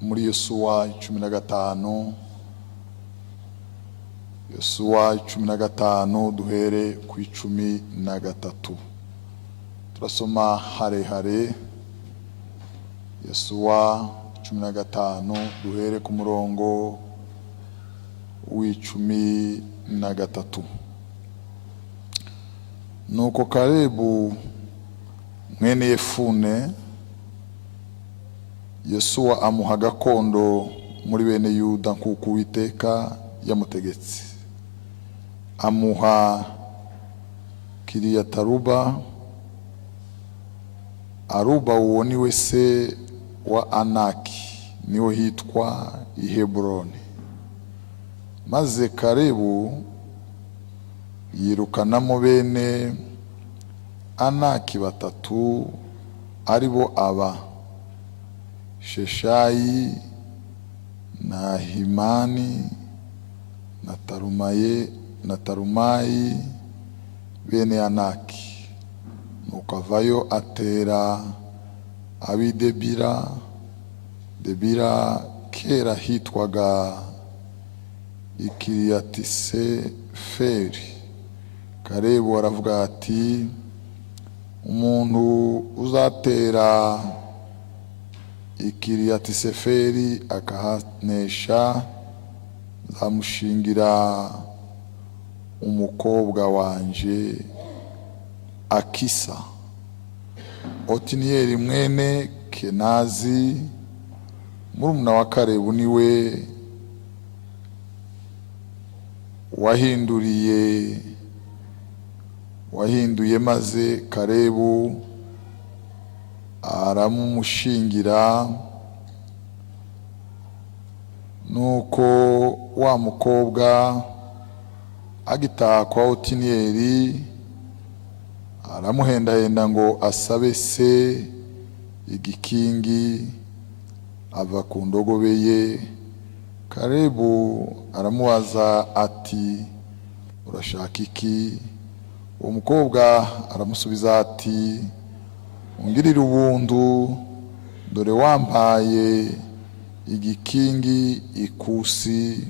muri Yosuwa 15, Yosuwa 15 duhere ku 13. Turasoma harehare Yosuwa 15 duhere ku murongo w'13. Nuko Kalebu mwene Yefune Yosuwa amuha gakondo muri bene Yuda nk'uko Uwiteka yamutegetse. Amuha Kiriyataruba. Aruba uwo niwe se wa Anaki, niho hitwa i Heburoni. Maze Kalebu yirukanamo bene Anaki 3 aribo aba Sheshayi na Himani na Tarumayi bene Anaki. Nuko avayo atera abi Debira. Debira kera hitwaga Ikiriyatiseferi. Kalebu aravuga ati, umuntu uzatera Ikiriyatiseferi akahanesha, nzamushingira umukobwa wanje Akisa. Otiniyeli mwene Kenazi murumuna wa Kalebu niwe wahinduye maze Kalebu aramumushingira. Nuko wa mukobwa agitaha kwa Otiniyeli aramuhendahenda ngo asabe se igikingi, ava ku ndogobe ye. Kalebu aramubaza ati, urashaka iki? Uwo mukobwa aramusubiza ati, ungirira ubuntu, dore wampaye igikingi ikusi,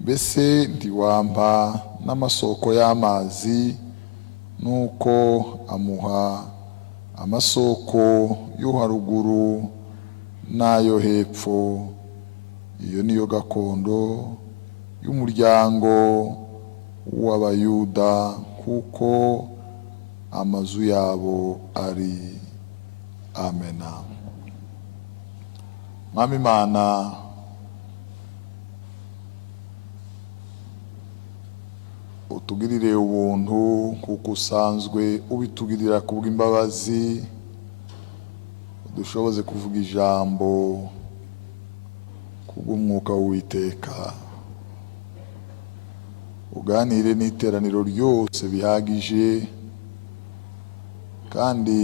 mbese ntiwampa n'amasoko y'amazi? Nuko amuha amasoko yo haruguru n'ayo hepfo. Iyo niyo gakondo y'umuryango w'Abayuda kuko amazu yabo ari. Amena. Mwami Imana, utugirire ubuntu kuko usanzwe ubitugirira kubw'imbabazi, dushoboze kuvuga ijambo kubw'umwuka w'Uwiteka. Uganire n'iteraniro ryose bihagije, kandi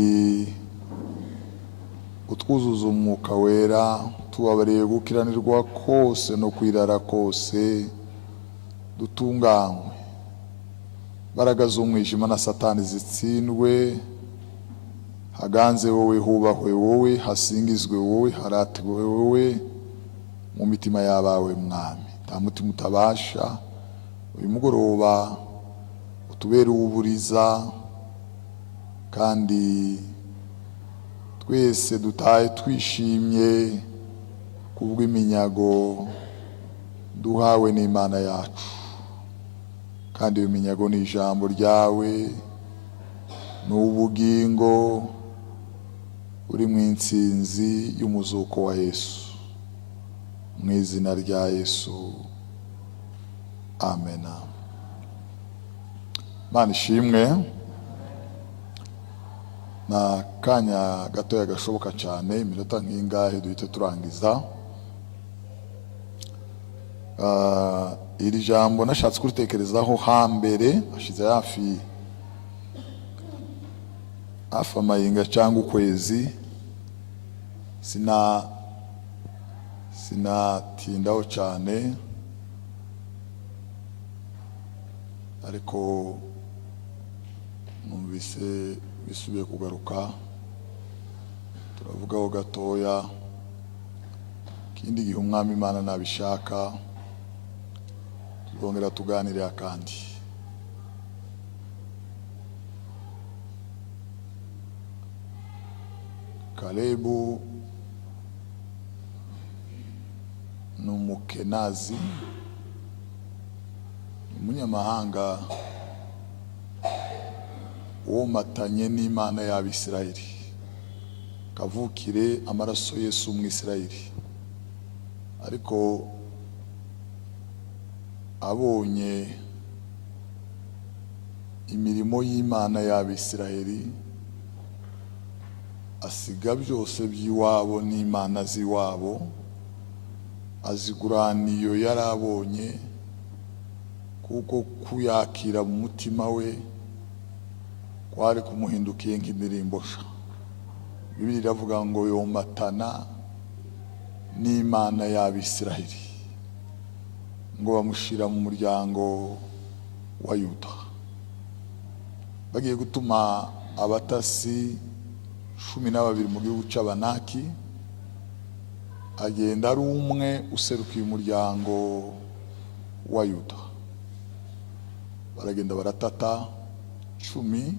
utwuzuza umwuka wera, tubabariye gukiranirwa kose no kwirara kose, dutunganywe. Imbaraga z'umwijima na Satani zitsindwe, haganze wowe, hubahwe wowe, hasingizwe wowe, haratirwe wowe mu mitima y'abawe Mwami. Nta mutima utabasha. Uyu mugoroba utubere uwuburiza, kandi twese dutahe twishimye kubw'iminyago duhawe n'Imana yacu. Kandi iyo minyago ni ijambo ryawe, n'ubugingo uri mu intsinzi y'umuzuko wa Yesu. Mu izina rya Yesu, amena. Mana ishimwe. Na kanya gatoya gashoboka cyane, iminota nk'ingahe duhite turangiza. Iri jambo nashatse kuritekerezaho hambere, hashize hafi amayinga cyangwa ukwezi. Sinatindaho cyane, ariko numvise bisubiye kugaruka. Turavugaho gatoya ikindi gihe umwami Imana nabishaka tuzongera tuganire akandi. Kalebu ni umukenazi, umunyamahanga womatanye n'Imana y'Abisirayeli, kavukire amaraso Yesu umwisirayeli, ariko abonye imirimo y'Imana y'Abisirayeli asiga byose by'iwabo n'Imana z'iwabo, azigurana iyo yarabonye, kuko kuyakira mu mutima we kwari kumuhindukiye nk'indirimbo sha. Bibiliya iravuga ngo yomatana n'Imana y'Abisirayeli, ngo bamushira mu muryango wa Yuda. Bagiye gutuma abatasi 12 mu gihugu c'Abanaki, agenda ari umwe userukiye umuryango wa Yuda. Baragenda baratata 10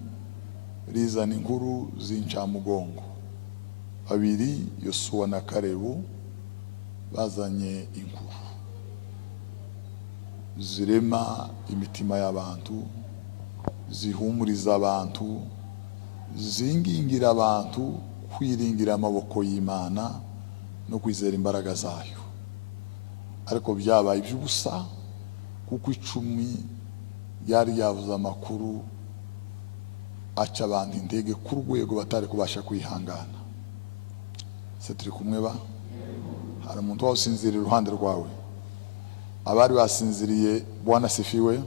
rizana inkuru z'incamugongo. 2 Yosuwa na Kalebu bazanye inkuru zirema imitima y'abantu, zihumuriza abantu, zingingira abantu kwiringira amaboko y'Imana no kwizera imbaraga zayo. Ariko byabaye iby'ubusa, kuko 10 yari yavuze amakuru aca abantu intege ku rwego batari kubasha kwihangana. Se turi kumwe ba? Hari umuntu wasinziriye iruhande rwawe? Abari basinziriye Bwana sifiwe,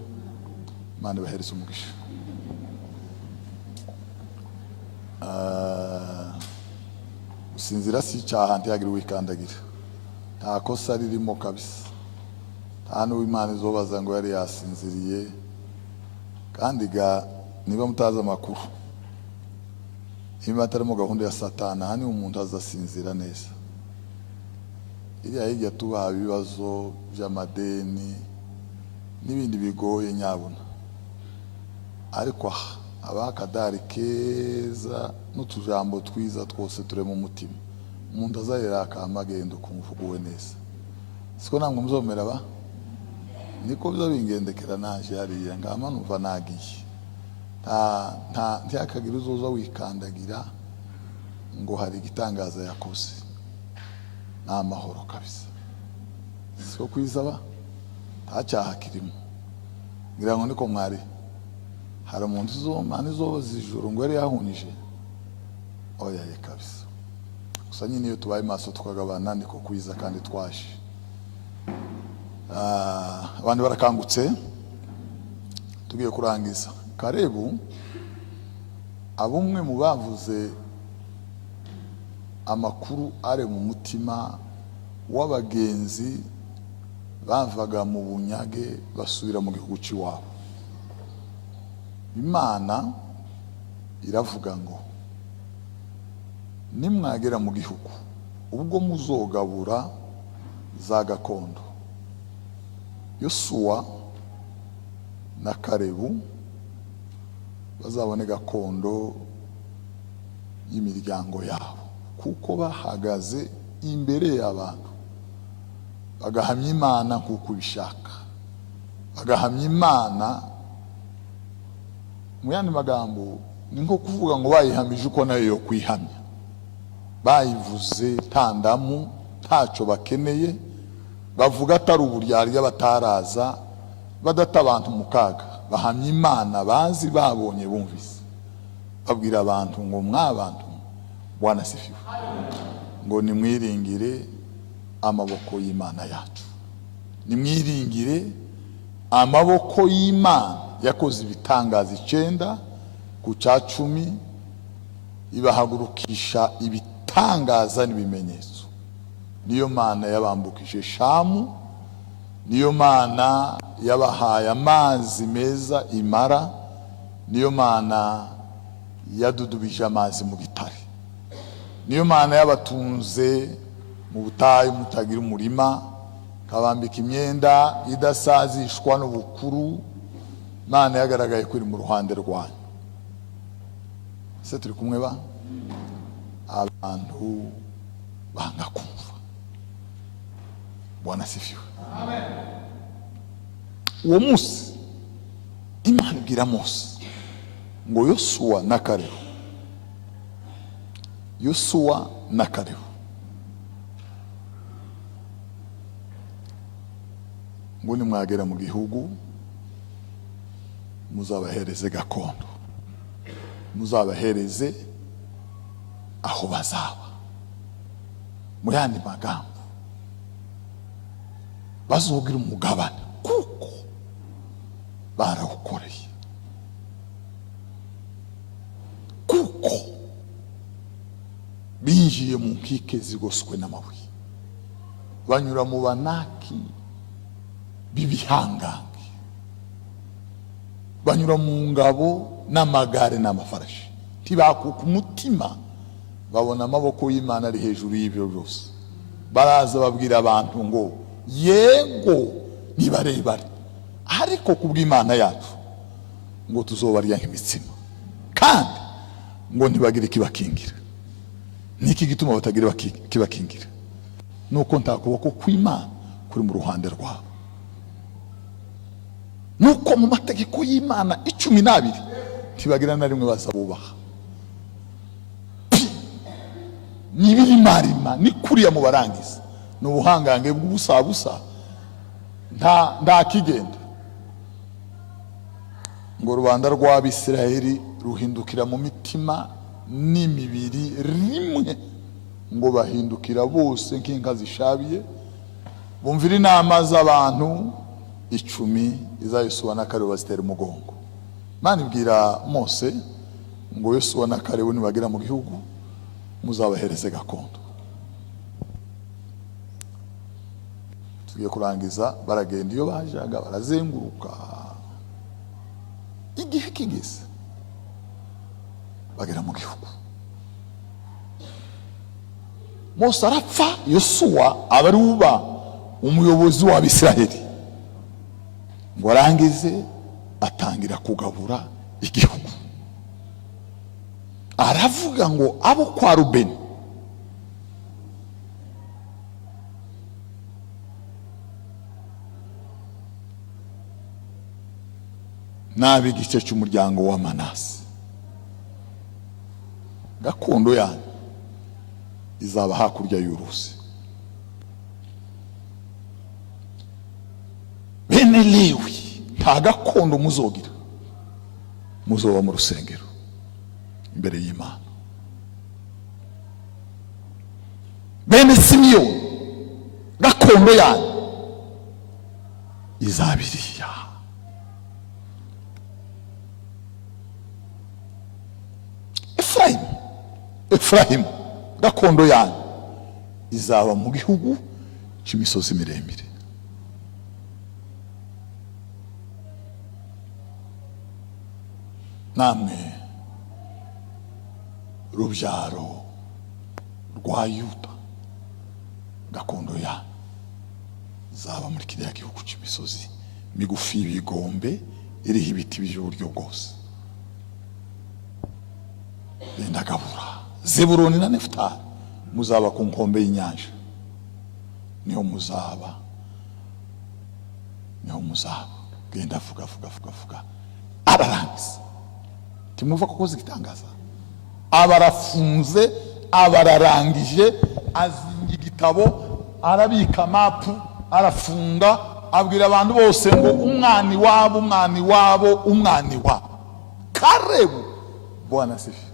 Imana bahereza umugisha. Gusinzira si icyaha, ntiyagira wikandagira, nta kosa ririmo kabisa. Nta n'Imana izobaza ngo yari yasinziriye. Kandi niba mutazi amakuru, niba atarimo gahunda ya Satani, hani umuntu azasinzira neza. Iriya hirya tubaha ibibazo by'amadeni n'ibindi bigoye nyabuna, ariko abakadari keza n'utujambo twiza twose ture mu mutima, umuntu azarira akamagendo kumuvuguwe neza. Siko namwe muzomera ba? Niko byo bingendekera naje hariya ngama numva nagiye. Ntiyakagira uzoza wikandagira ngo hari igitangaza yakoze. N'amahoro kabisa. Siko kwizaba nta cyaha kirimo. Ngira ngo niko mwari. Hari umuntu izobaza ijuru ngo yari yahunije. Oya ye kabisa. Gusa nyine iyo tubaye maso tukagabana niko kwiza kandi twaje. Abantu barakangutse, tugiye kurangiza. Kalebu abumwe mu bavuze amakuru are mu mutima w'abagenzi bavaga mu bunyage basubira mu gihugu cy'iwabo. Imana iravuga ngo nimwagera mu gihugu ubwo muzogabura za gakondo, Yosuwa na Kalebu bazabone gakondo y'imiryango yabo, kuko bahagaze imbere y'abantu bagahamya Imana kuko bishaka, bagahamya Imana. Mu yandi magambo ni nko kuvuga ngo bayihamije uko nayo yo kwihamya. Bayivuze tandamu, ntaco bakeneye, bavuga atari uburyarya bataraza, badata abantu mu kaga. Bahamya Imana bazi, babonye, bumvise. Babwira abantu ngo mwabantu Bwana sifiwe, ngo nimwiringire amaboko y'Imana yacu. Nimwiringire amaboko y'Imana yakoze ibitangaza 9 ku cya 10, ibahagurukisha ibitangaza n'ibimenyetso. Niyo Mana yabambukije Shamu, niyo Mana yabahaye amazi meza imara, niyo Mana yadudubije amazi mu gitare, niyo Mana yabatunze mu butayu mutagira umurima, kabambika imyenda idasazishwa n'ubukuru. Imana yagaragaye kuri mu ruhande rwanyu. Se turi kumwe ba? Abantu banga kumva. Bwana sifiwe. Amen. Uwo munsi Imana ibwira Mose ngo Yosuwa na Kalebu, Yosuwa na Kalebu, ngo nimwagera mu gihugu muzabahereze gakondo, muzabahereze aho bazaba. Mu yandi magambo, bazogira umugabane kuko barawukoreye, kuko binjiye mu nkike zigoswe n'amabuye, banyura mu banaki b'ibihangange, banyura mu ngabo n'amagare n'amafarashi, ntibakuka umutima, babona amaboko y'Imana ari hejuru y'ibyo byose. Baraza babwira abantu ngo yego nibarebare, ariko kubw'Imana yacu ngo tuzobarya nk'imitsima, kandi ngo ntibagire kibakingira. Niki gituma batagira kibakingira? Nuko nta kuboko kw'Imana kuri mu ruhande rwabo. Nuko mu mategeko y'Imana 12 ntibagira na rimwe bazabubaha. Nibiri marima ni kuriya mu barangiza, n'ubuhangange bw'ubusabusa nta kigenda. Ngo rubanda rw'Abisirayeli ruhindukira mu mitima n'imibiri rimwe, ngo bahindukira bose nk'inka zishabiye, bumvira inama z'abantu 10 iza Yosuwa na Kalebu bazitera umugongo. Imana ibwira Mose ngo Yosuwa na Kalebu nibagera mu gihugu muzabahereze gakondo. Tugiye kurangiza, baragenda iyo bajaga barazenguruka, igihe kigeze bagera mu gihugu. Mose arapfa, Yosuwa aba ari uba umuyobozi w'Abisirayeli, ngo arangize atangira kugabura igihugu. Aravuga ngo abo kwa Rubeni n'ab'igice cy'umuryango wa Manase, gakondo yanyu izaba hakurya y'uruzi. Bene Lewi nta gakondo muzogira, muzoba mu rusengero imbere y'Imana. Bene Simiyoni gakondo yanyu izabiriya. Efurayimu gakondo yanyu izaba mu gihugu cy'imisozi miremire. Namwe rubyaro rwa Yuda gakondo yanyu izaba muri kiriya gihugu cy'imisozi migufi y'ibigombe iriho ibiti by'uburyo bwose. Ndagabura Zebuloni na Nefutali muzaba ku nkombe y'inyanja, niho muzaba. Genda vuga ararangiza. Timumva ko koze gitangaza, abarafunze, abararangije, azinga igitabo, arabika mapu, arafunga, abwira abantu bose ngo umwani wabo Kalebu. Bwana sifi.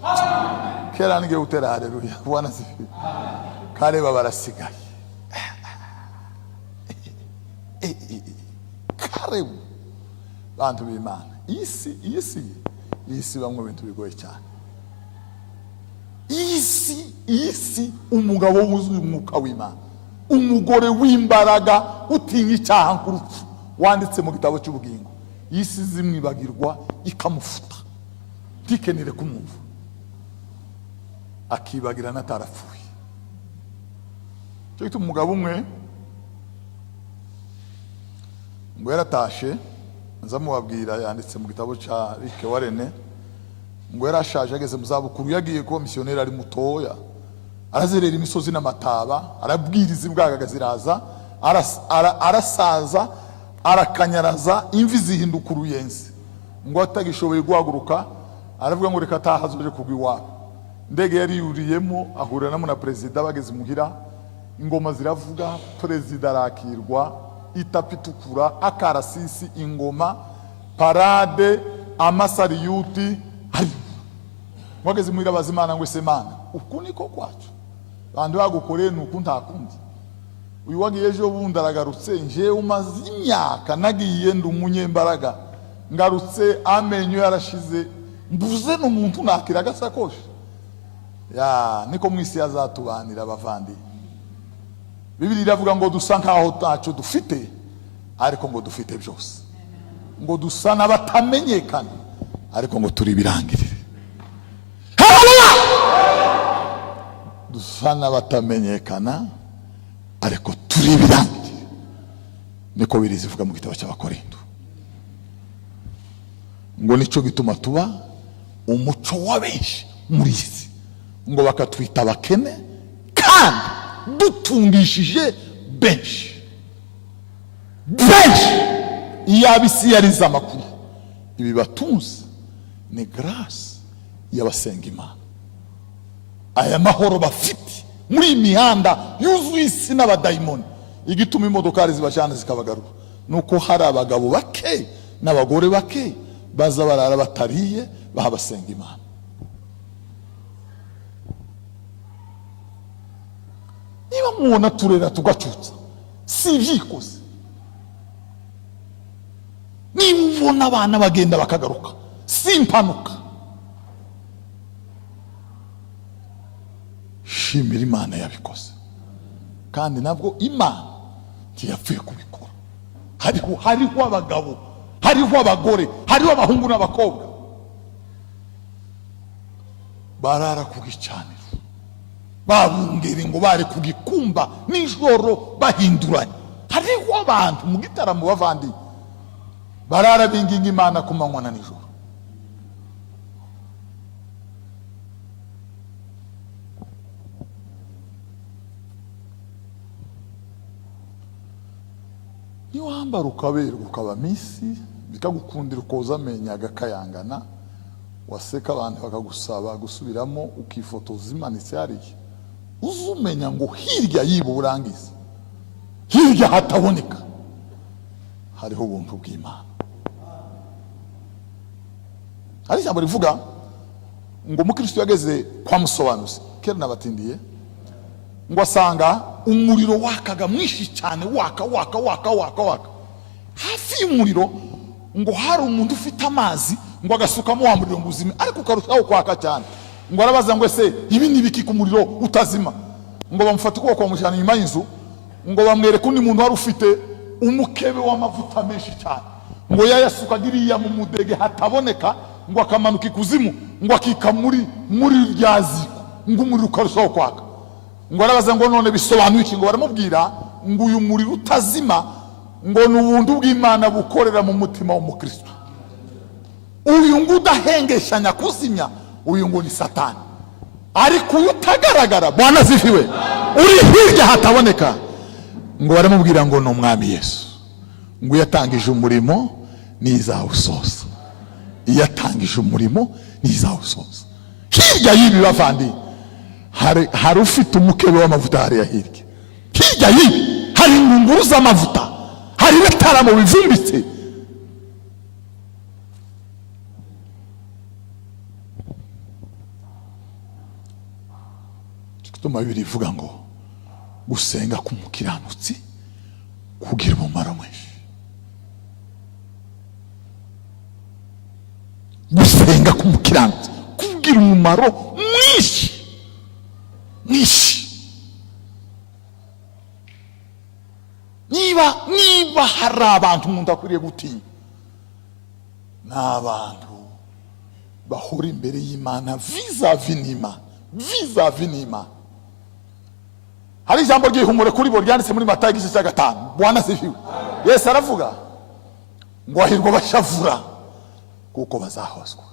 Kera nige utera haleluya. Bwana sifi. Kalebu barasigaye. Kalebu bantu b'Imana. Isi bamwe bintu bigoye cyane. Isi umugabo wuzuye umwuka w'Imana, umugore w'imbaraga utinya icyaha nk'urupfu, wanditse mu gitabo cy'ubugingo. Isi zimwibagirwa ikamufuta, tikenire kumwumva, akibagira n'atarapfuye. cyo gituma umugabo umwe ngo yaratashe, nza mubabwira, yanditse mu gitabo ca Rick Warren, ngo yarashaje ageze mu zabukuru, yagiye kuba missionnaire ari mutoya, arazerera imisozi n'amataba, arabwiriza imbwaga ziraza, arasaza, arakanyaraza, imvi zihinduka uruyenzi, ngo atagishoboye guhaguruka, aravuga ngo reka tahazoje kugwa iwabo. Ndege yari yuriyemo ahuranamo na perezida, bageze muhira, ingoma ziravuga, perezida arakirwa, itapi itukura, akarasisi, ingoma, parade, amasariyuti. Mwageze muhira bazimana ngo ese Mana, uku niko kwacu bandi bagukoreye nuku ntakundi. Uyu wagiye ejo bundi aragarutse, nje umaze imyaka nagiye ndumunyembaraga, ngarutse amenyo yarashize, mbuze n'umuntu nakira agasakoshi. Niko mwisi yazatubanira abavandi. Bibiliya iravuga ngo dusa nkaho taco dufite, ariko ngo dufite byose. Ngo dusa n'abatamenyekana, ariko ngo turi birangirire. Dusa n'abatamenyekana, ariko turi birangirire. Niko Bibiliya ivuga mu gitabo cy'Abakorinto. Ngo nico gituma tuba umuco w'abenshi muri isi, ngo bakatwita abakene kandi dutungishije benshi. Iyo abisi yarize amakuru, ibi batunze ni grâce y'abasenga Imana. Aya mahoro bafite muri imihanda yuzuye isi n'abadayimoni, igituma imodokari zibajana zikabagarura nuko hari abagabo bake n'abagore bake baza barara batariye bahabasenga Imana. Niba mubona turera tugacutsa, si ibyikoze. Niba ubona abana bagenda bakagaruka, si impanuka. Shimira Imana yabikoze, kandi nabwo Imana ntiyapfuye kubikora. Hariho abagabo, hariho abagore, hariho abahungu n'abakobwa barara ku gicaniro, babungera ngo bare ku gikumba nijoro bahinduranye. Hariho abantu mu gitaramo bavandi barara binginga Imana ku manywa na nijoro. Niyo wambara ukaberwa ukaba misi, bikagukundira ukoza amenya agakayangana, waseka abantu bakagusaba gusubiramo, ukifotoza imanitse hariya, uzumenya ngo hirya yibo urangiza, hirya hataboneka hariho ubuntu bw'Imana. Hari ijambo rivuga ngo umukristo yageze kwa musobanuzi, kera nabatindiye, ngo asanga umuriro wakaga mwinshi cyane, waka hafi y'umuriro, ngo hari umuntu ufite amazi, ngo agasukamo wa muriro ngo uzime, ariko ukarushaho kwaka cyane. Ngo arabaza ngo ese ibi ni biki ku muriro utazima? Ngo bamufata ukuboko bamujyana inyuma y'inzu, ngo bamwereke undi muntu wari ufite umukebe w'amavuta menshi cyane, ngo yayasukaga iriya mu mudege hataboneka, ngo akamanuka ikuzimu, ngo akika muri rya ziko, ngo umuriro ukarushaho kwaka. Ngo arabaza ngo none bisobanuye iki? Ngo baramubwira ngo uyu muriro utazima ngo ni ubuntu bw'Imana bukorera mu mutima w'umukristo. Uyu ngo udahengeshanya kuzimya, uyu ngo ni Satani. Ariko uyu utagaragara, Bwana zifiwe, uri hirya hataboneka, ngo baramubwira ngo ni Umwami Yesu. Ngo yatangije umurimo nizawusoza, yatangije umurimo nizawusoza. Hirya y'ibi bavandi hari ufite umukebe w'amavuta hariya hirya. Hirya y'ibi hari ingunguru z'amavuta, hari ibitaramo bivumbitse. Tukituma Bibiliya ivuga ngo gusenga k'umukiranutsi kugira umumaro mwinshi. Gusenga k'umukiranutsi kugira umumaro mwinshi. Niba hari abantu umuntu akwiriye gutinya, n'abantu bahora imbere y'Imana vis-à-vis n'Imana. hari ijambo ry'ihumure kuri bo ryanditse muri Matayo igice cya 5. Bwana sifiwe. Yesu aravuga ngo ahirwa bashavura kuko bazahozwa.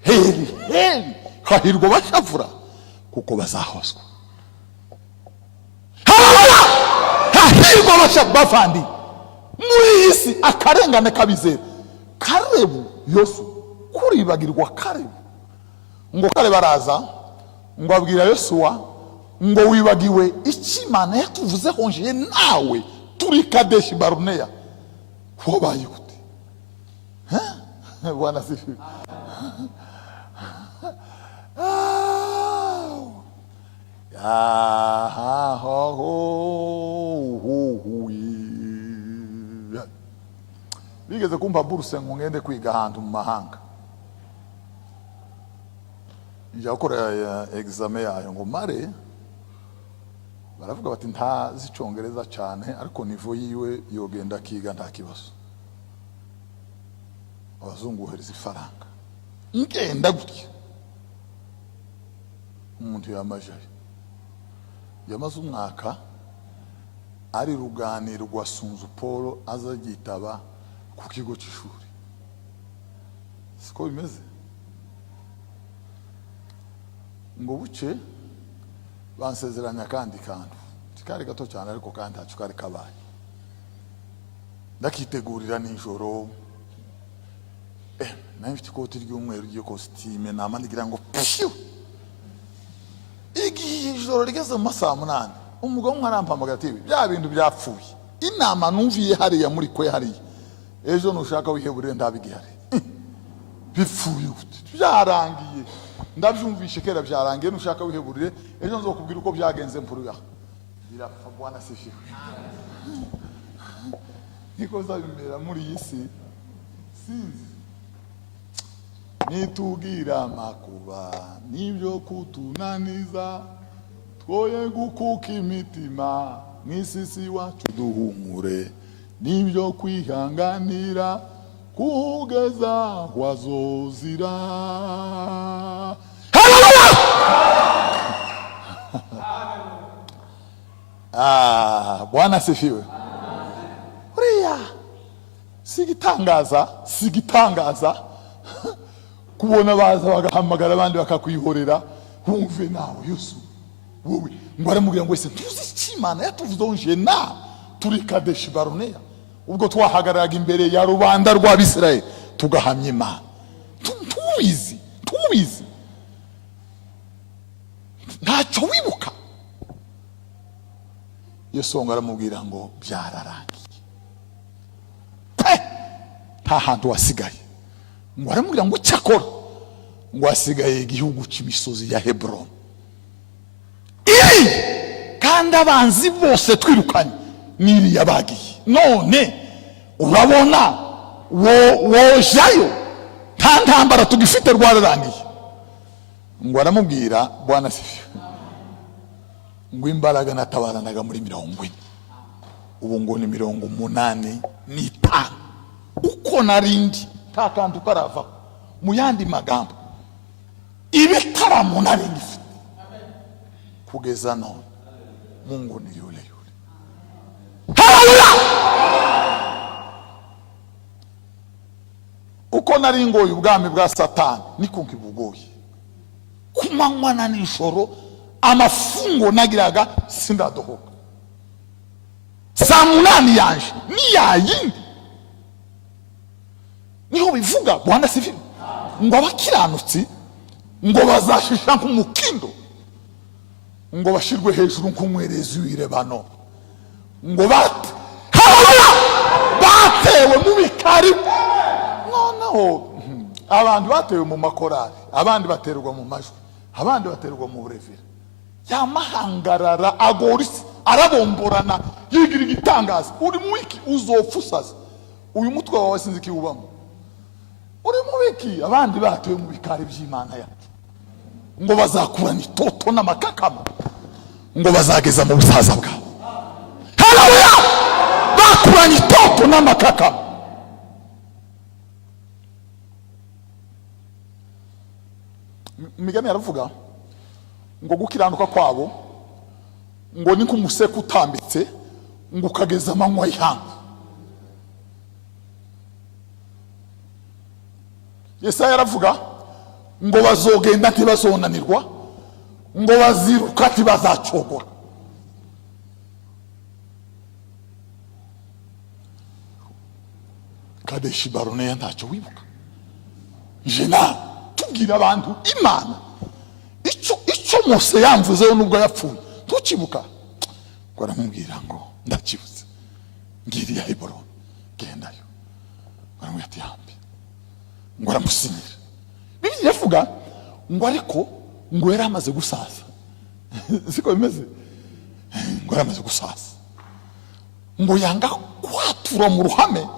Heri hahirwa bashavura kuko bazahozwa. Hahirwa bashavandi muri isi akarengane kabizera. Karebu Yosu kuribagirwa Karebu ngo Karebu araza ngo abwira Yosuwa ngo wibagiwe ikimana yatuvuze honje nawe turi Kadeshi Baruneya wabaye gute? Bwana sifiwe. Bigeze kumpa buruse ngo ngende kwiga ahantu mu mahanga. Njya gukora examen yayo ngo mare, baravuga bati ntazi icongereza cyane ariko nivo yiwe yogenda kiga nta kibazo. Abazungu hereza ifaranga ngenda gutya. Umuntu yamaze umwaka ari ruganiro rwa Sunzu Paul azagitaba ku kigo cy'ishuri. Siko bimeze ngo buce bansezeranya kandi kari gato cyane ariko kandi ntacyo kari kabaye. Ndakitegurira nijoro nayo mfite ikoti ry'umweru ry'ikositime namandigira ngo pshu. Igihe ijoro rigeze mu masaha 8 umugabo mwarampamagara ati bya bintu byapfuye. Inama numviye hariya muri kwe hariya ejo nushaka wihebure ndabigihari bipfuye byarangiye ndabyumvishe kera byarangiye nushaka wiheburire ejo nzokubwira uko byagenze mpuruya birapfa. Bwana sifiwe. Niko zabimera muri iyi si sinzi nitugira amakuba nibyo kutunaniza twoye gukuka imitima n'isisi wacu duhumure nibyo kwihanganira kugeza wazozira. Bwana sifiwe. Uriya sigitangaza kubona baza bagahamagara abandi bakakwihorera. Wumve nawe Yesu wowe ngo aramubwira ngo wese tuzi ikimana yatuvuze onje na turi Kadeshi Baruneya. Ubwo twahagararaga imbere ya rubanda rw'Abisirayeli tugahamya Imana tubizi ntacyo wibuka. Yesu ngo aramubwira ngo byararangiye nta hantu wasigaye. Ngo aramubwira ngo cyakora ngo asigaye igihugu cy'imisozi ya Hebron kandi abanzi bose twirukanye niri yabagiye. None urabona wojayo nta ntambara tugifite rwararangiye. Ngo aramubwira Bwana sifiwe ngo imbaraga natabaranaga muri 40 ubu ngo ni 85 uko narindi nta kantu karava. Mu yandi magambo ibitaramo narindi kugeza none Mungu ni yule. Haleluya. Uko naringoye ubwami bwa Satani niko nkibugoye kumanywa na nijoro. Amafungo nagiraga sindadohoka. Saa 8 yanje ni yayindi niho bivuga. Bwana sifiwe. Ngo abakiranutsi ngo bazashisha nk'umukindo ngo bashirwe hejuru nk'umwerezi w'irebano ngo batewe mu bikari. Noneho abantu batewe mu makorari, abandi baterwa mu majwi, abandi baterwa mu burevera. Yamahangarara agorisi arabomborana yigira igitangaza. Uri mu wiki uzopfusaza uyu mutwe wawe sinzi kiubamo. Uri mu wiki abandi batewe mu bikari by'Imana yacu ngo bazakurana itoto n'amakakama ngo bazageza mu busaza bwabo. Haleluya. Bakurana itoto n'amakakama. Imigani yaravuga ngo gukiranuka kwabo ngo ni kumuseka utambitse ngo ukageza amanywa y'ihanga. Yesaya yaravuga ngo bazogenda ntibazonanirwa, ngo baziruka ntibazacogora. Kadeshi Baroneya ntacyo wibuka. Jena tubwira abantu Imana icyo Mose yamvuzeho nubwo yapfuye tukibuka. Ngo aramubwira ngo ndakibuze, ngiriya Heburoni, gendayo. Baramubwira ati hambi, ngo aramusinyira. Bibiliya ivuga ngo ariko ngo yari amaze gusaza. Siko bimeze? Ngo yari amaze gusaza, ngo yanga kwatura mu ruhame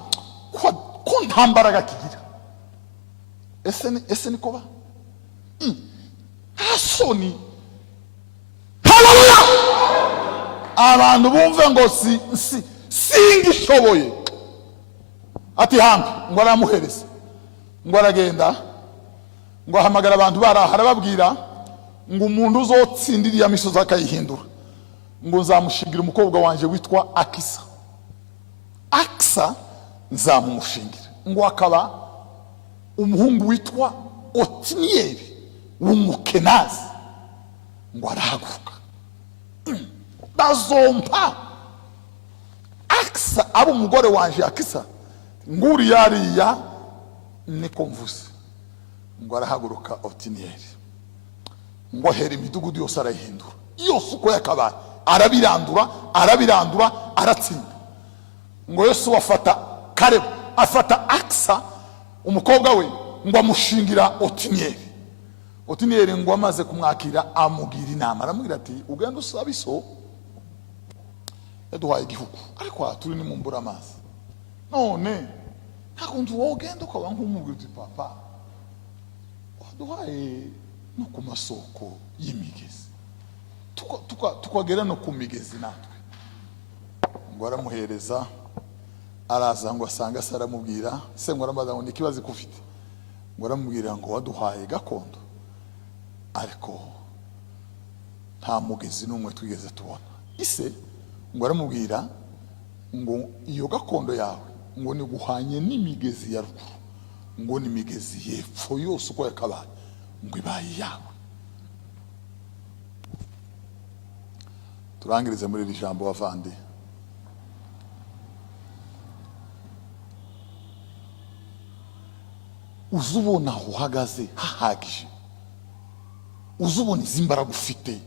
ko nta mbaraga kigira. Ese niko ba asoni. Haleluya! Abantu bumve ngo singishoboye. Ati hambi, ngo aramuhereza, ngo aragenda, ngo ahamagara abantu baraha, arababwira ngo umuntu uzotsindira iya misozi akayihindura, ngo nzamushingira umukobwa wanje witwa Akisa. Akisa nzamumushingira, ngo akaba umuhungu witwa Otiniyeli w'umukenazi. Ngo arahaguruka, bazompa Akisa abo umugore wanje Akisa, nguri yariya niko mvuze. Ngo arahaguruka Otiniyeli, ngo ahera imidugudu yose arayihindura, yose uko yakabaye arabirandura aratsinda. Ngo Yesu afata Kalebu, afata Akisa umukobwa we, ngo amushingira Otiniyeli. Otiniyeli ngo amaze kumwakira amugira inama, aramubwira ati ugenda usaba iso, yaduhaye igihugu ariko turi ni mu mbura amazi, none ntabwo nzi wowe ugenda ukaba nk'umubwira uti papa waduhaye no ku masoko y'imigezi, tukagera no ku migezi natwe. Ngo aramuhereza, araza ngo asanga se, aramubwira se, ngo aramaza ngo nikibazo kufite. Ngo aramubwira ngo waduhaye gakondo ariko nta mugezi n'umwe twigeze tubona. Ise ngo aramubwira ngo iyo gakondo yawe ngo ni guhanye n'imigezi ya ruguru, ngo ni imigezi y'epfo yose uko yakabaye, ngo ibaye yawe. Turangirize muri iri jambo bavandi. Uzubona aho uhagaze hahagije, uzubona izi mbaraga ufite.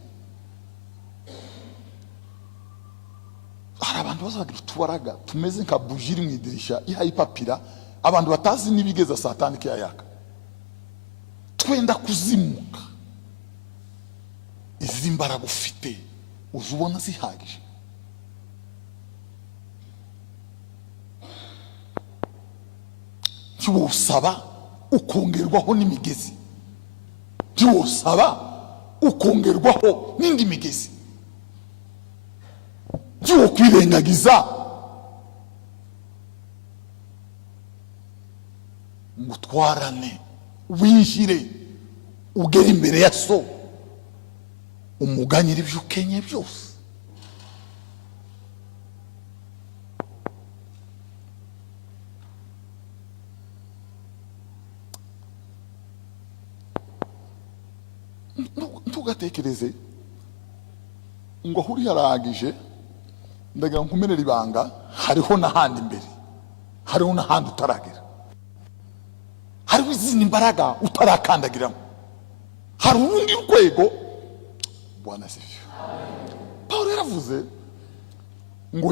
Hari abantu bazagira utubaraga tumeze nka buji iri mu idirisha ihaye ipapira, abantu batazi n'ibigeza Satani kiyayaka, twenda kuzimuka. Izi mbaraga ufite uzubona zihagije. Ntiwosaba ukongerwaho n'imigezi, ntiwosaba ukongerwaho n'indi migezi, ntiwokwirengagiza ngo utwarane winjire ugere imbere ya so umuganyira ibyo ukenye byose. Ntugatekereze ngo aho uri haragije, ndagira nkumenera ibanga, hariho n'ahandi imbere, hariho n'ahandi utaragera, hariho izindi mbaraga utarakandagiramo, hari urundi rwego. Bwana sifiwe. Pawulo yaravuze ngo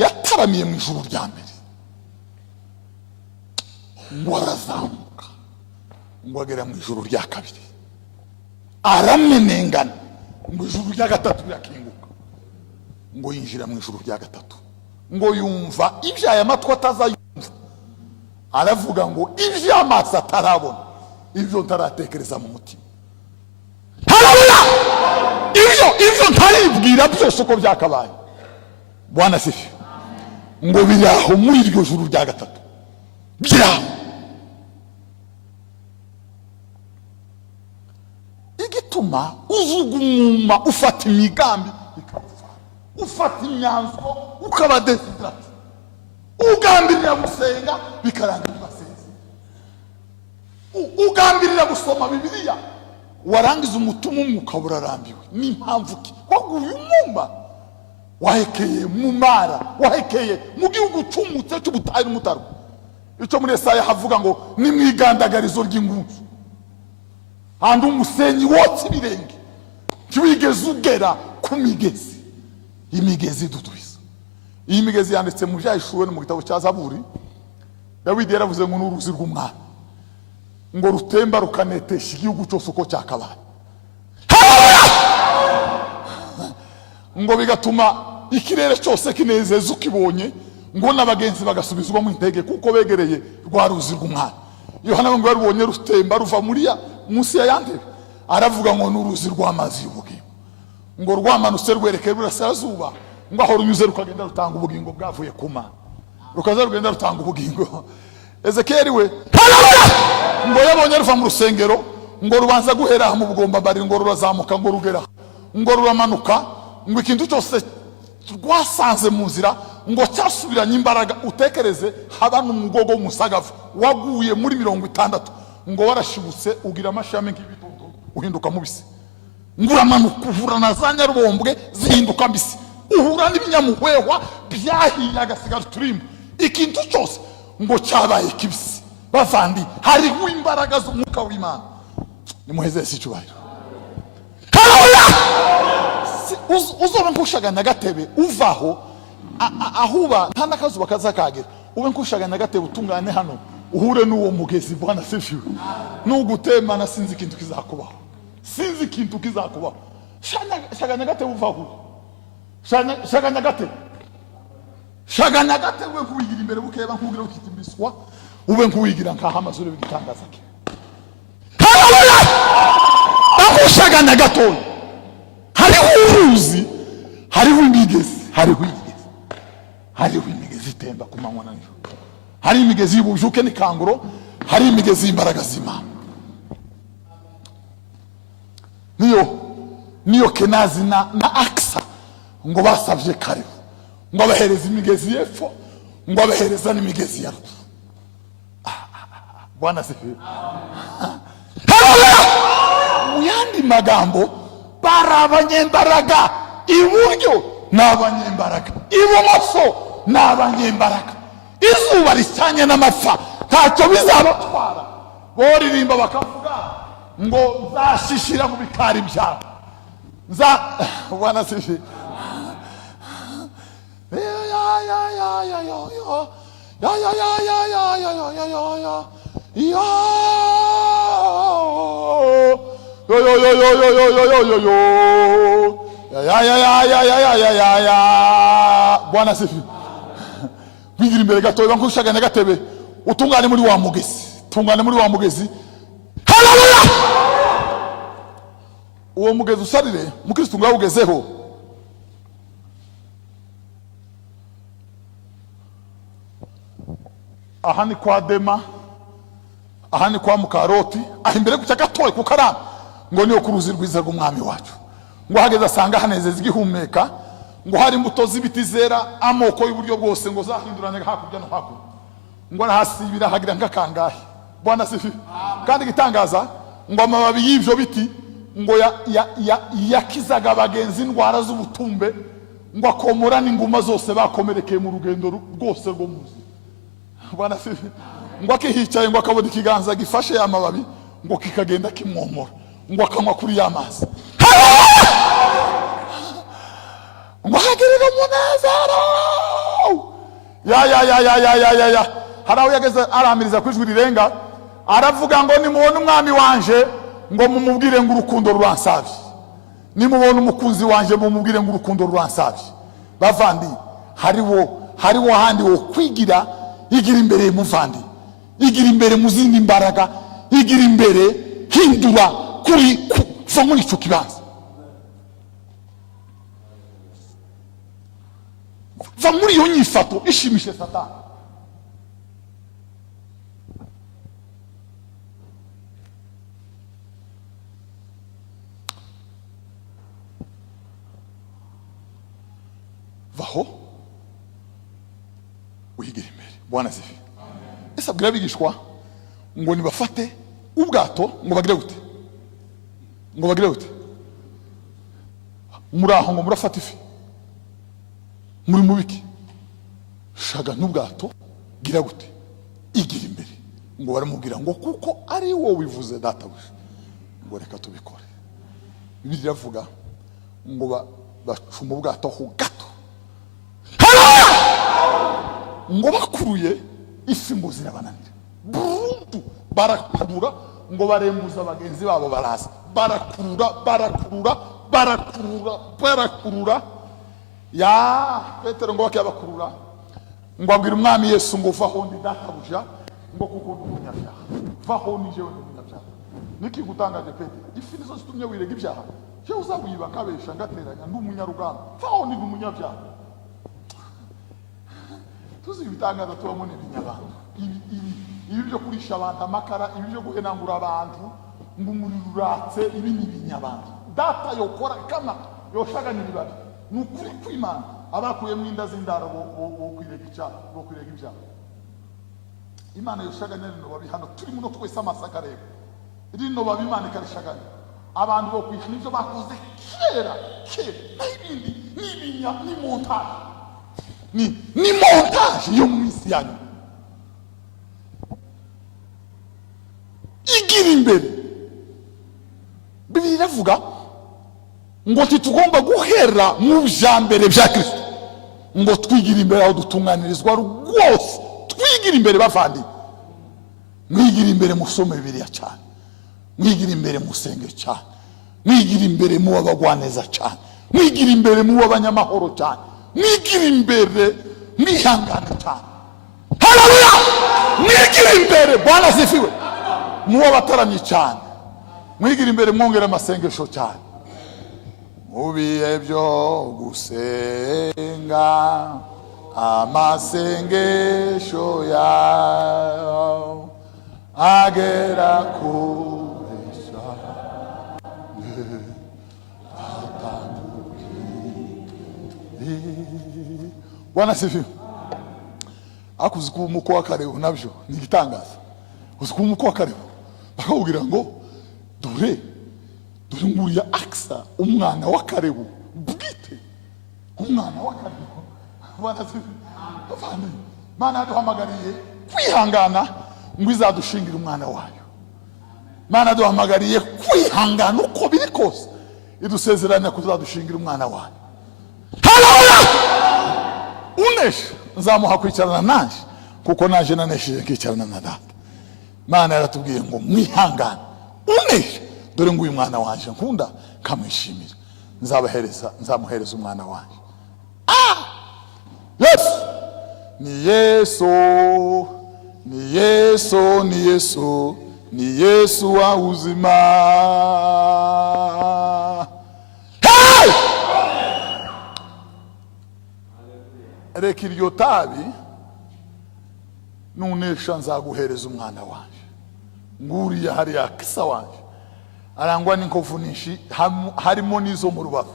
yataramiye mu ijuru rya mbere, ngo arazamuka, ngo agera mu ijuru rya kabiri, aramenengana, ngo ijuru rya gatatu rirakinguka, ngo yinjira mu ijuru rya gatatu, ngo yumva ibyo aya matwi atazayumva. Aravuga ngo ibyo amaso atarabona, ibyo ntaratekereza mu mutima. Haleluya! Ibyo ntaribwira byose uko byakabaye. Bwana sifiwe. Ngo biraho muri iryo juru rya gatatu, biraho. Igituma uvuga umwuma ufata imigambi ufata imyanzuro ukaba desiderate, ugambirira gusenga bikarangira ugasenza, ugambirira gusoma Bibiliya warangiza umutima umwe ukaba urarambiwe. N'impamvu ki? Waguye umumba, wahekeye mu mara, wahekeye mu gihugu cy'umutse cy'ubutayu n'umutaro. Icyo muri Yesaya havuga ngo ni mwigandagarizo ry'ingunzu, handi umusenyi wotse ibirenge ntiwigeze ugera ku migezi. Imigezi idudubiza. Iyi migezi yanditse mu Byahishuwe no mu gitabo cya Zaburi. Dawidi yaravuze ngo n'uruzi rw'umwami ngo rutemba rukanetesha igihugu cyose uko cyakabaye, ngo bigatuma ikirere cyose kinezeza ukibonye, ngo n'abagenzi bagasubizwa mu intege kuko begereye rwa ruzi rw'umwami. Yohana ngo yarubonye rutemba ruva muri munsi ya yandebe, aravuga ngo n'uruzi rw'amazi y'ubugingo, ngo rwamanutse rwerekeye burasirazuba, ngo aho runyuze rukagenda rutanga ubugingo bwavuye ku Mana, rukaza rugenda rutanga ubugingo. Ezekiyeli we ngo yabonye ruva mu rusengero, ngo rubanza guhera mu bugombambari, ngo rurazamuka, ngo rugera, ngo ruramanuka, ngo ikintu cyose rwasanze mu nzira ngo cyasubiranye imbaraga. Utekereze haba n'umugogo w'umusagavu waguye muri 60, ngo warashibutse ugira amashami nk'ibitoto uhinduka mubisi, ngo uramanuka uvura na za nyarubombwe zihinduka mbisi, uhura n'ibinyamuhwehwa byahiye agasigara uturimbo. Ikintu cyose ngo cyabaye kibisi. Bavandi, hariho imbaraga z'umwuka w'Imana. Nimuheze icyubahiro. Uzoba nkushaganya gatebe uvaho ahuba nta nakazuba kazakagera, ube nkushaganya gatebe utungane hano uhure n'uwo mugezi. Bwana sifiwe. Nugutemana sinzi ikintu kizakubaho, sinzi ikintu kizakubaho. Shaganya gatebe uvaho, shaganya gatebe, shaganya gatebe ube nkuwigira imbere bukeba nkugira ukitimbiswa, ube nkuwigira nkaho amazuru bigitangaza ke. Haleluya! Bakushaganya gatoya, hariho uruzi, hariho imigezi, hariho imigezi itemba ku manywa na nijoro, hari imigezi y'ubujuke n'ikanguro, hari imigezi y'imbaraga z'Imana. Niyo Kenazi na Aksa ngo basavye Kalebu ngo abahereza imigezi y'epfo, ngo abahereza n'imigezi ya ruguru. Bwana sifiwe. Mu yandi magambo, barabanyembaraga iburyo n'abanyembaraga ibumoso n'abanyembaraga. Izuba risanye n'amapfa ntacyo bizabatwara. Boririmba bakavuga ngo nzashishira mu bikari byabo. Bwana sifiwe. Bwana sifiwe. Bigira imbere gatoya nkushaganya gatebe utungane muri wa mugezi, tungane muri wa mugezi. Haleluya! Uwo mugezi usarire mukristo ngawugezeho. Aha ni kwa Dema, aha ni kwa Mukaroti, aha imbere gucya gatoya ku Karama, ngo niyo ku ruzi rwiza rw'umwami wacu. Ngo hageze asanga hanezeza igihumeka, ngo hari imbuto z'ibiti zera amoko y'uburyo bwose, ngo zahindurane hakurya no hakurya, ngo arahasibira hagira nk'akangahe. Bwana sifiwe. Kandi gitangaza ngo amababi y'ivyo biti ngo yakizaga abagenzi indwara z'ubutumbe, ngo akomora n'inguma zose bakomerekeye mu rugendo rwose rwo muzi. Bwana sifiwe. Ngo akihicaye ngo akabona ikiganza gifashe ya mababi, ngo kikagenda kimwomora, ngo akanywa kuri ya mazi. Ngo hagirira umunezero. Ya haraho yageze aramiriza kwijwi rirenga, aravuga ngo nimubona umwami wanje ngo mumubwire ngo urukundo ruransabye, nimubona umukunzi wanje mumubwire ngo urukundo ruransabye. Bavandi, hariho handi wo kwigira. Igira imbere muvandi, igira imbere muzindi imbaraga, igira imbere hindura kuri kuva muri icyo kibanza, va muri iyo nyifato ishimishe Satani. vaho wigira imbere. Bwana zifi. Ese abwira abigishwa ngo nibafate ubwato ngo bagire gute? Ngo bagire gute? Muraho ngo murafata ifi. Muri mubiki. Shaga n'ubwato gira gute? Igira imbere. Ngo baramubwira ngo kuko ari wowe wivuze databuja. Ngo reka tubikore. Bibiliya iravuga ngo bacuma ubwato ho gato. Ngo bakuruye ifi ngo zirabananira. Burundu barakurura ngo barembuza abagenzi babo baraza. Barakurura. Ya Petero ngo bakiyabakurura. Ngo abwira umwami Yesu ngo vaho ndi databuja ngo kuko ndi umunyabyaha. Vaho ni jewe ndi umunyabyaha. Niki gutangaje Petero? Ifi nizo zitumye wirega ibyaha. Je uzabuyiba kabesha ngateranya ndi umunyarugamba. Vaho ndi umunyabyaha. Tuzi ibitangaza tubamo n'ibinyabantu. Ibi byo kurisha abantu amakara, ibi byo guhenangura abantu ngo umuriro uratse, ibi ni ibinyabantu. Data yokora kama yoshaganya ibibabi. Nukuri kw'Imana abakuyemo inda z'indaro bo kwirega ibyaha. Imana yoshaganya rino babi hano turimo no twese amasaka rero. Rino babi Imana ikarishaganya. Abantu bo kwishima ibyo bakoze kera n'ibindi ni montage. Ni montage yo mu isi yanyu. Igira imbere. Bibiliya iravuga ngo tugomba guhera mu byambere bya Kristo. Ngo twigira imbere aho dutunganirizwa rwose. Twigira imbere bavandi. Mwigira imbere musome Bibiliya cyane. Mwigira imbere musenge cyane. Mwigira imbere mu babagwaneza cyane. Mwigira imbere mu babanyamahoro cyane. Mwigira imbere mwihangane cyane. Haleluya! Mwigira imbere Bwana sifiwe. Mu bataramye cyane. Mwigira imbere mwongera amasengesho cyane. Mu bihe byo gusenga amasengesho yawe agera kuresha Bwana sifiwe. Akuzi ku muko wa Karebu nabyo ni gitangaza. Uzi ku muko wa Karebu bakubwira ngo dore nguriya Aksa umwana wa Karebu bwite. Umwana wa Karebu. Bwana sifiwe. Mana yaduhamagariye kwihangana ngo izadushingira umwana wayo. Mana yaduhamagariye kwihangana uko biri kose idusezeranya kuzadushingira umwana wayo. Haleluya! Unesha nzamuha kwicarana nanje kuko naje nanesheje kwicarana na data. Mana yaratubwiye ngo mwihangane. Unesha dore ngo uyu mwana wanje nkunda kamwishimira. Nzamuhereza umwana wanje. Yes! Ni Yesu wa uzima. Hey! Reka iryo tabi nunesha nzaguhereza umwana wanje. Nguriya hari Aksa wanje. Arangwa n'inkovu nyinshi harimo nizo mu rubavu,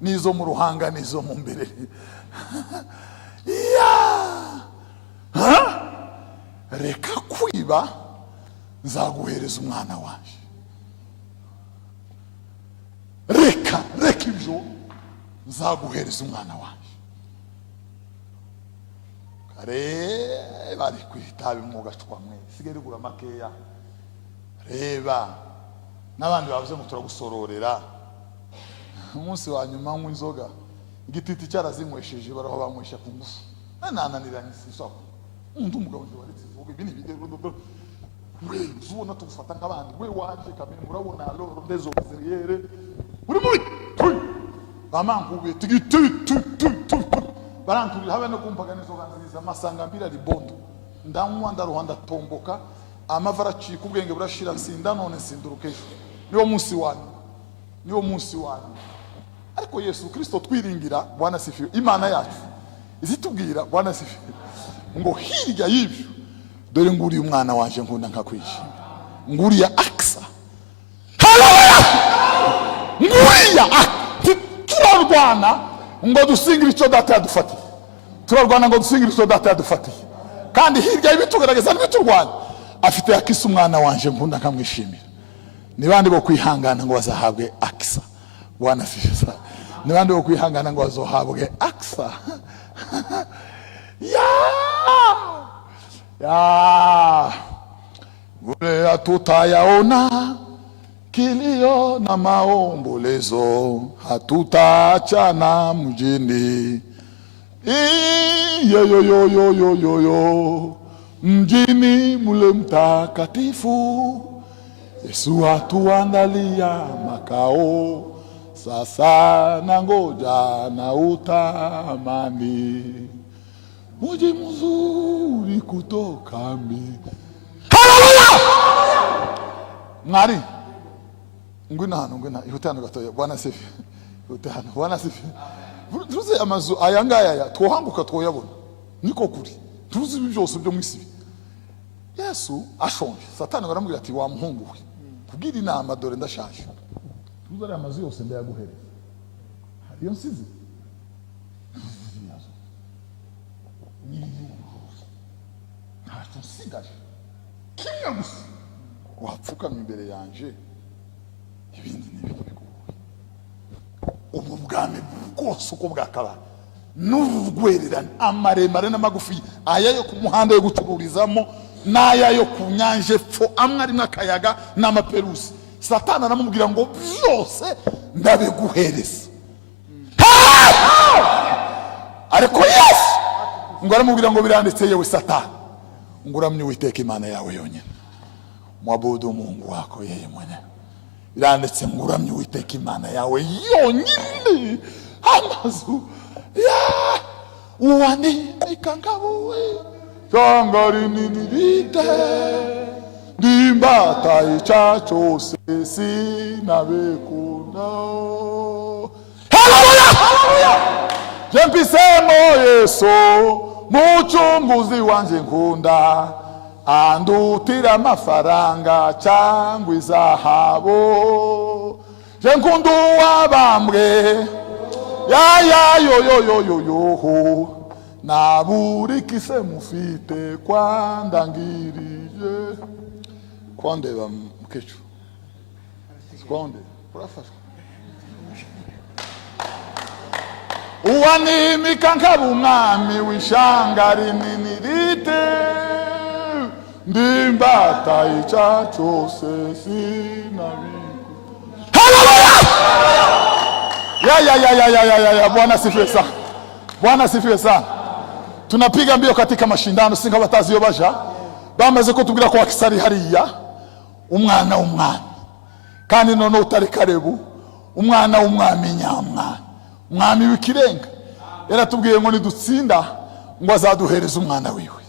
nizo mu ruhanga, nizo mu mbere. Reka kwiba nzaguhereza umwana wanje. Reka ibyo nzaguhereza umwana wanje. Reba ari kwitabi mu gacwa mwe sigere gura makeya. Reba n'abandi bavuze ngo turagusororera. Umunsi wa nyuma nk'inzoga igititi cyarazimwesheje baraho bamwesha ku ngufu. Nananiranye sisako. Umugabo nje waretse vuga ibi ni bidero. We zubona tugufata nk'abandi. We waje kamene murabona alors des auxiliaires. Uri muri. Bamankube tigitutu. Baranturira habe no kumpaganizo ganziza masanga mbira ribondo. Ndanywa ndaruhanda tomboka amavara cika ubwenge burashira nsinda none sindurukesho. Niwo munsi wanyu. Ariko Yesu Kristo twiringira Bwana sifiwe. Imana yacu izitubwira Bwana sifiwe ngo hirya y'ibyo dore nguri umwana wanje nkunda nkakwishima. Nguriya Aksa. Haleluya! Nguriya turarwana ngo dusingire icyo data yadufatiye. Turarwana ngo dusingire icyo data yadufatiye, kandi hirya y'ibitugaragaza n'ibiturwanya afite akisa umwana wanje nkunda nkamwishimira. Ni bandi bo kwihangana ngo bazahabwe akisa. Bwana sifisa. Ni bandi bo kwihangana ngo bazohabwe akisa. Ule hatutayaona kilio na maombolezo, hatutaachana mjini. Yo mjini mule mtakatifu, Yesu atuandalia makao. Sasa nangoja na utamani mji mzuri kutoka mbinguni. Haleluya! Ngari ngwina ihutano gatoya. Bwana sifi. Ihutano. Bwana sifi. Turuze amazu ayangaya twohanguka twoyabona niko kuri. Turuze byose byo mwisi. Yesu ashonje. Satani baramubwira ati wa muhungu we, kugira inama dore ndashaje. Turuze ari amazu yose ndayaguhereza. Hariyo nsizi. Ntacyo nsigaje. Kimwe gusa wapfukama imbere yanje, ibindi n'ibindi. Ubu bwami bwose uko bwakaba n'ubugwererane, amaremare n'amagufi, aya yo ku muhanda yo gucururizamo n'aya yo ku nyanje fo, amwe ari n'akayaga n'amaperusi. Satani aramubwira ngo byose ndabiguhereza. Ariko Yesu ngo aramubwira ngo biranditse, yewe Satani, ngo uramye Uwiteka Imana yawe yonyine, mwabudu Mungu wako yeye mwenyewe. Biranditse ngo uramye Uwiteka Imana yawe yonyine. Amazu uwanika ngabuwe cyangari ninirite ndimbata icyacose sinabekunda. Haleluya! Jempisemo Yesu mucunguzi wanje nkunda, andutira amafaranga cyangwa izahabu. Je nkunda uwabambwe yo naburikise mufite kwandangirije. Kwandeba mkecu sikonde urafashwa uwanimika nkaba umwami w'ishanga rinini rite ndimbata icyacose sinabiku. Haleluya! Ya Bwana sifiwe sana. Bwana sifiwe sana. Tunapiga mbio katika mashindano, singa batazi yo baja bamaze ko tubwira ko wakisari hariya umwana w'umwami, kandi none utari karebu umwana w'umwami nyamwana, umwami w'ikirenga. Yaratubwiye ngo nidutsinda ngo azaduhereza umwana wiwe,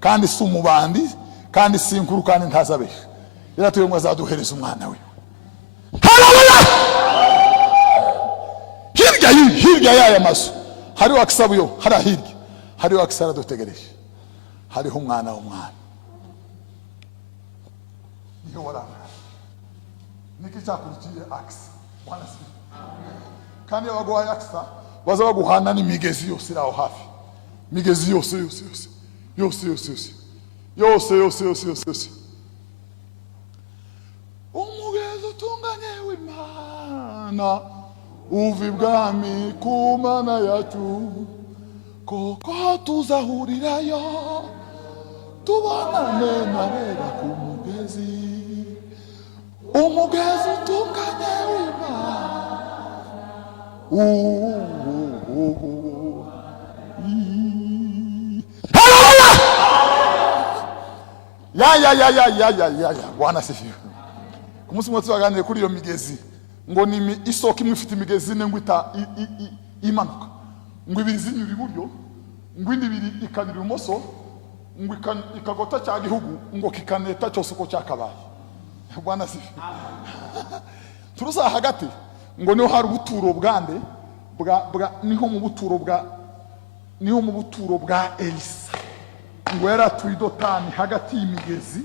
kandi si umubandi, kandi si inkuru, kandi ntazabesha. Yaratubwiye ngo azaduhereza umwana wiwe. Haleluya! Hirya yaya maso hariho akisabuyo, hari hirya hariho akisara dutegereje, hariho umwana w'umwami. Niyo waranga niki cyakurikiye akisa. Bwana sifi. Kandi abaguhaye akisa baza baguhana n'imigezi yose iraho hafi, migezi yose. Umugezi utunganye w'Imana uvi bwami ku Mana yacu, koko tuzahurirayo tubonane marera ku mugezi. Umugezi utunganye w'Imana ya Bwana sifiwe. Ku munsi mutwe waganire kuri iyo migezi, ngo ni isoko imwe ifite imigezi ne ngo imanuka, ngo ibiri zinyura iburyo, ngo indi ibiri ikanyura ibumoso, ngo ikagota cya gihugu, ngo kikaneta cyose uko cyakabaye. Bwana sifiwe. Turuza hagati ngo niho hari ubuturo bwande niho mu buturo bwa Elisa, ngo yaratuye Dotani hagati y'imigezi,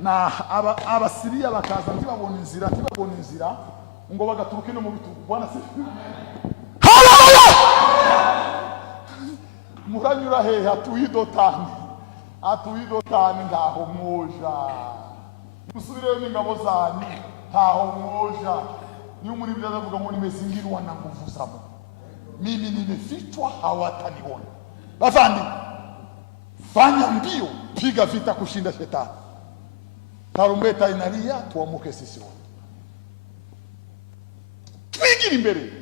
na abasiriya bakaza ntibabona inzira, ngo bagaturuka no mu bitugu. Bwana sifiwe. Haleluya! muranyura hehe? Atuye Dotani. Atuye Dotani ntaho mwoja. Musubire n'ingabo zanyu ntaho mwoja. Niyo muri Biblia ndavuga ngo nimezingirwa na nguvu za Mungu. Mimi nimefichwa hawataniona. Bafandi, fanya mbio, piga vita kushinda shetani. Tarumbeta inalia, tuamuke sisi wote. Twigire imbere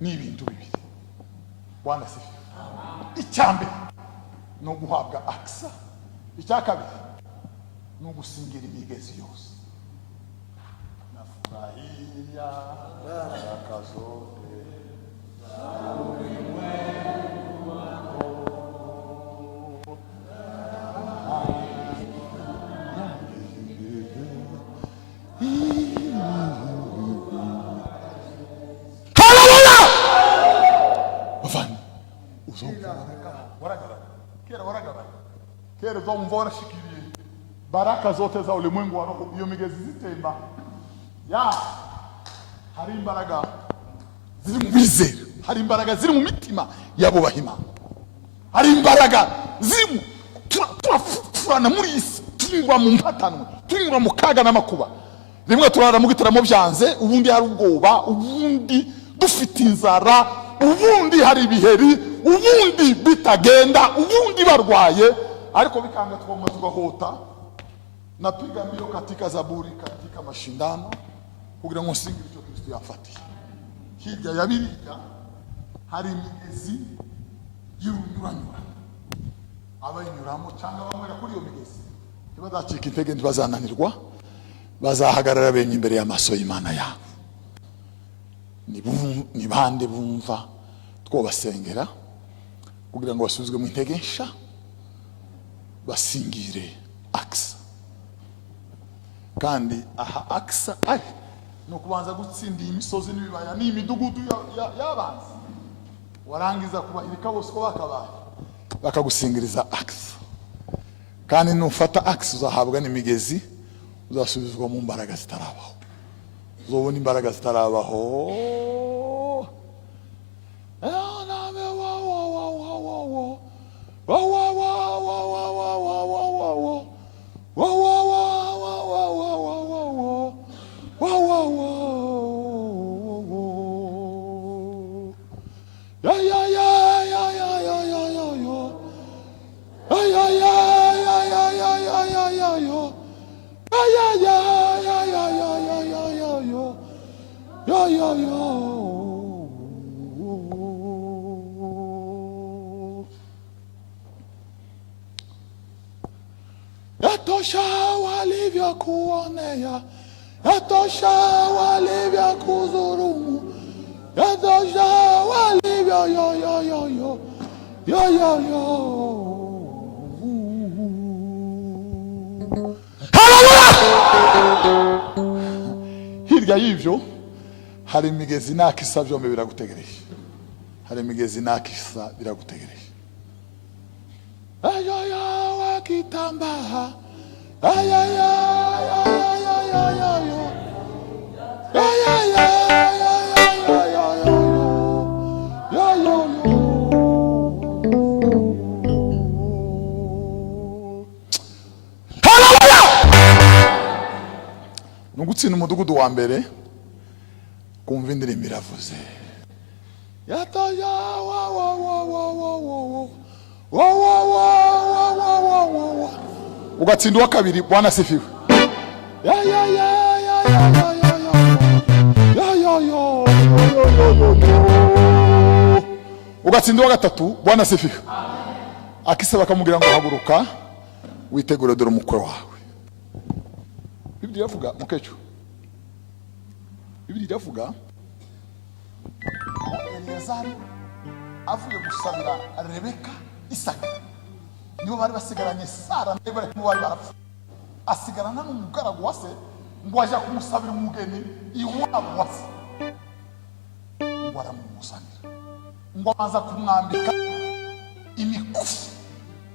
ni ibintu bibiri. Bwana sifiwe. Icyambe no guhabwa aksa. Icyakabiri no gusingira imigezi yose. Nafurahia baraka zote. Kera zomvora shikirie baraka zote za ulimwengu wa roho, iyo migezi zitemba ya hari imbaraga ziri mu bizera, hari imbaraga ziri mu mitima yabo bahima, hari imbaraga ziri mu turafurana muri isi, tunyura mu mpatanwe, tunyura mu kaga n'amakuba. Rimwe turara mu gitaramo byanze, ubundi hari ubwoba, ubundi dufite inzara, ubundi hari ibiheri, ubundi bitagenda, ubundi barwaye, ariko bikanga twoma tugahota. Napiga mbio katika Zaburi, katika mashindano kugira ngo nsingire icyo Kristo yafatiye. Hirya ya Biriya hari imigezi y'urunyuranyura, abayinyuramo cyangwa bamwera kuri iyo migezi ntibazakika intege, ntibazananirwa, bazahagarara benye imbere y'amaso y'Imana yabo. Ni bande bumva twobasengera kugira ngo basuzwe mu intege nsha, basingire aksa. Kandi aha aksa ari no kubanza gutsinda imisozi n'ibibaya n'imidugudu y'abanzi, warangiza kubahirika bose ko bakabaye bakagusingiriza aksa. Kandi nufata aksa uzahabwa n'imigezi, uzasubizwa mu mbaraga zitarabaho, uzobona imbaraga zitarabaho. Yatosha walivyokuonea, yatosha walivyokudhulumu, yatosha walivyo Hirya y'ivyo hari imigezi nakisa byombe biragutegereje, hari imigezi nakisa biragutegereje. Kitamba nugutsinda umudugudu wa mbere, kumva indirimbo iravuze yatoya ugatsinda uwa kabiri. Bwana sifiwe. Ugatsinda uwa gatatu. Bwana sifiwe. Akisa bakamubwira ngo haguruka witegure, dore umukwe wawe. Biblia iravuga mukecu, Biblia iravuga Eliyazari avuye gusabira Rebeka Isaka, nibo bari basigaranye Sara nawe bari barapfa, asigarana n'umugaragu wa se ngo aje kumusabira umugeni iwabo wa se, ngo aramusanira, ngo abanza kumwambika imikufi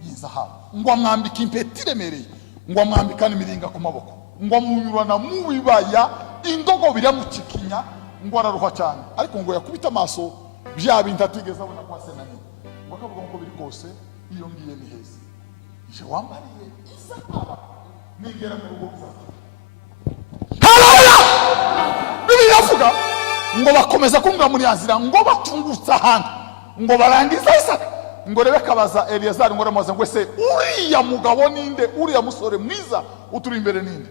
y'inzahabu, ngo amwambika impeta iremereye, ngo amwambika n'imiringa ku maboko, ngo amunyurana mu bibaya, indogo biramucikinya, ngo araruha cyane. Ariko ngo yakubita amaso bya bintu atigeze abona kwa se na nyina, bakavuga ngo biri kose iyo ngiye ni heza je wambariye isaba nigera mu rugo buzata. Haleluya! Bibiliya ivuga ngo bakomeza kumva muri azira ngo batungutsa ahantu ngo barangiza Isaka. Ngo Rebeka baza Eliyazari ngo aramubaza ngo ese uriya mugabo ninde, uriya musore mwiza uturi imbere ninde?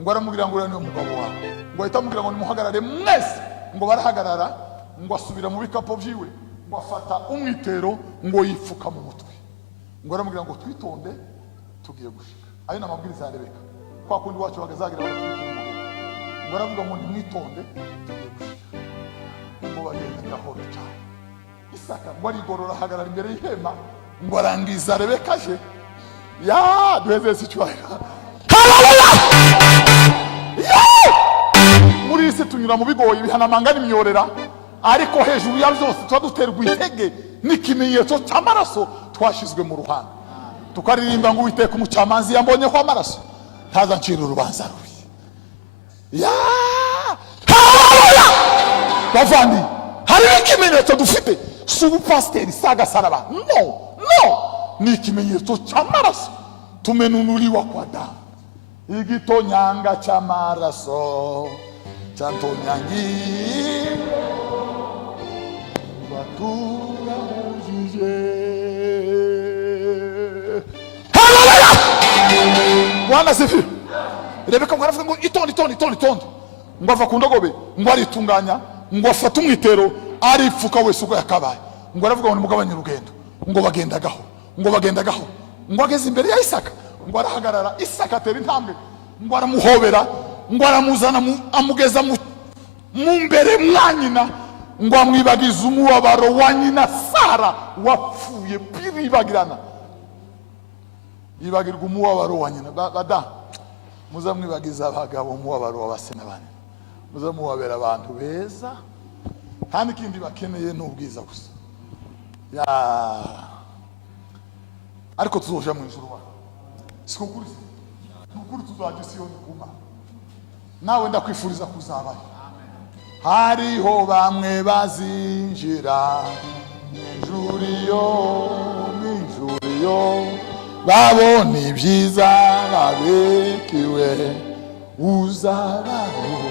Ngo aramubwira ngo uriya ni umugabo wawe. Ngo ahita amubwira ngo nimuhagarare mwese. Ngo barahagarara, ngo asubira mu bikapo byiwe, ngo afata umwitero ngo yifuka mu mutwe. Ngo aramubwira ngo twitonde tugiye gushika. Ayo ni amabwiriza ya Rebeka. Kwa kundi wacu bagazagira batwikira. Ngo aravuga ngo nimwitonde tugiye gushika. Ngo bagenda gahoro cyane. Isaka ngo arigorora hagarara imbere y'ihema ngo arangiza Rebeka je ya duheze sicywaga. Haleluya! Muri isi tunyura mu bigoyi bihanamanga n'imyorera, ariko hejuru ya byose tuba duterwa intege n'ikimenyetso cy'amaraso twashizwe mu ruhanga. Tukaririmba ngo Uwiteka umucamanzi yambonyeho amaraso ntaza ncira urubanza rubi. Ya! Haleluya! Bavandi, hari ikimenyetso dufite subu pasiteri saga saraba. No, ni ikimenyetso cy'amaraso tumenunuriwa kwa damu. Igitonyanga cy'amaraso cyatonyangi batura mujije. Haleluya! Bwana sifi. Rebeka ngo aravuga ngo itonde ngo ava ku ndogobe ngo aritunganya ngo afata umwitero aripfuka wese uko yakabaye. Ngo aravuga ngo nimugabanye urugendo. Ngo bagendagaho ngo ageze imbere ya Isaka. Ngo arahagarara, Isaka atera intambwe, ngo aramuhobera, ngo aramuzana amugeza mu mbere mwa nyina, ngo amwibagiza umubabaro wa nyina Sara wapfuye biribagirana. Yibagirwa umubabaro wa nyina. Bada muzamwibagiza abagabo umubabaro w'abase n'abana. Muzamuhabera abantu beza, nta n'ikindi bakeneye n'ubwiza gusa. Ya ariko tuzoja mu ijuru. Sikukuri tuzaje Siyoni kuma. Nawe ndakwifuriza kuzabayo. Hariho bamwe bazinjira mw'ijuru babona ibyiza babekiwe uzabaho.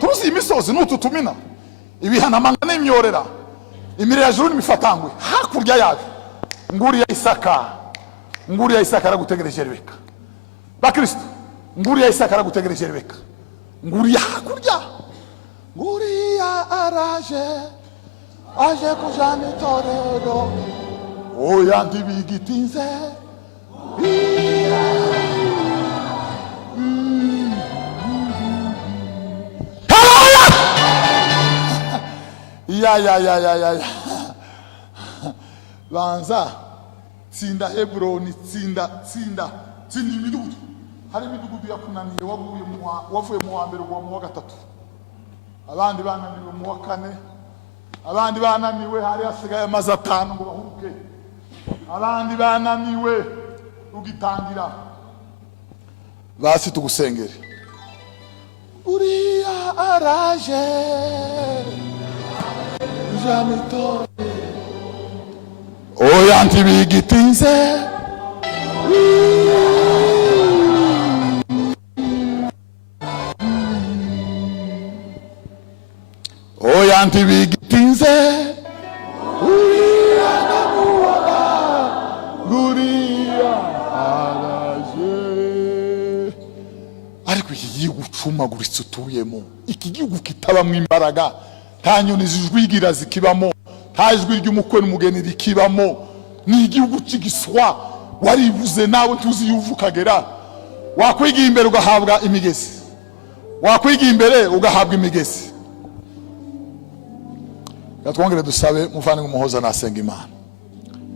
Tuzi imisozi n'ututumina ibihanamanga n'imyorera imire ya juru n'imifatangwe hakurya yacu. Nguriya Isaka aragutegereje Rebeka. Bakristo, nguriya Isaka aragutegereje Rebeka. Nguriya hakurya. Nguriya aje kujana itorero. Oya ndibigitinze. Ya. Banza tsinda Hebroni, tsinda imidugudu. Hari imidugudu yakunaniye wavuye mu wa mbere uwa mu wa gatatu. Abandi bananiwe mu wa kane. Abandi bananiwe hari hasigaye amazi 5 ngo bahuruke. Abandi bananiwe ugitangira. Basi tugusengere. Uriya araje janito. Oya ntibigitinze. Oya ntibigitinze. Guriya araje. Ariko iki gihugu cumaguritse utuyemo, iki gihugu kitabamwe imbaraga, nta nyoni zijwigira zikibamo, nta jwi ry'umukwe n'umugeni rikibamo, ni igihugu cy'igiswa. Waribuze nawe tuzi yuvukagera. Wakwigiye imbere ugahabwa imigezi, wakwigiye imbere ugahabwa imigezi. Gatwongere dusabe muvane umuhoza nasenga Imana.